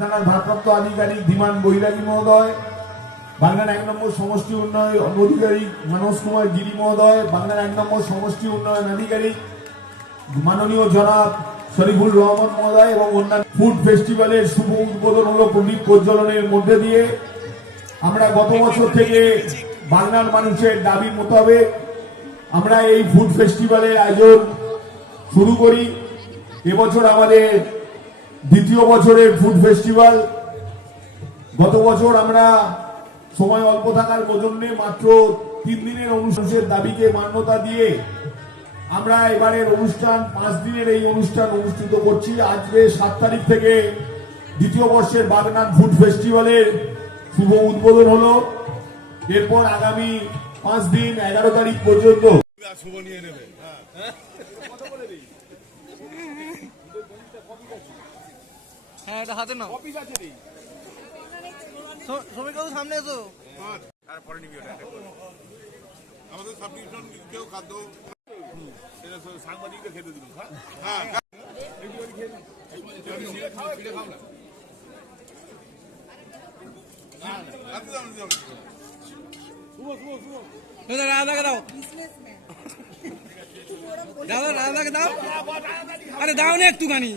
থানার ভারপ্রাপ্ত আধিকারিক ধীমান বৈরাগী মহোদয়, বাংলার 1 নম্বর সমষ্টি উন্নয়ন আধিকারিক মানস কুমার গিরি মহোদয়, বাংলার 1 নম্বর সমষ্টি উন্নয়ন আধিকারিক মাননীয় জনাব শরীফুল রহমান মহোদয় এবং অন্যান্য ফুড ফেস্টিভ্যালের শুভ উদ্বোধন হলো প্রদীপ প্রজ্বলনের মধ্যে দিয়ে। আমরা গত বছর থেকে বাংলার মানুষের দাবি মোতাবেক আমরা এই ফুড ফেস্টিভ্যালের আয়োজন শুরু করি। এবছর আমাদের দ্বিতীয় বছরের ফুড ফেস্টিভ্যাল। গত বছর আমরা সময় অল্প থাকার জন্যে মাত্র 3 দিনের অনুষ্ঠানের দাবিকে মান্যতা দিয়ে আমরা এবারের অনুষ্ঠান 5 দিনের এই অনুষ্ঠান অনুষ্ঠিত করছি। আজকে 7 তারিখ থেকে দ্বিতীয় বর্ষের বাগনান ফুড ফেস্টিভ্যালের শুভ উদ্বোধন হলো। এরপর আগামী 5 দিন 11 তারিখ পর্যন্ত হ্যাঁ এটা হাতে নাও শ্রমিকবাবু সামনে এসো। তারপরে নিবি ওটা আমাদের সাবডিভিশন কেউ খাদ্য সেটা সাংবাদিকদের খেতে দিল। হ্যাঁ রাধাকে দাও, দাদা রাধাকে দাও, আরে দাও না একটুখানি।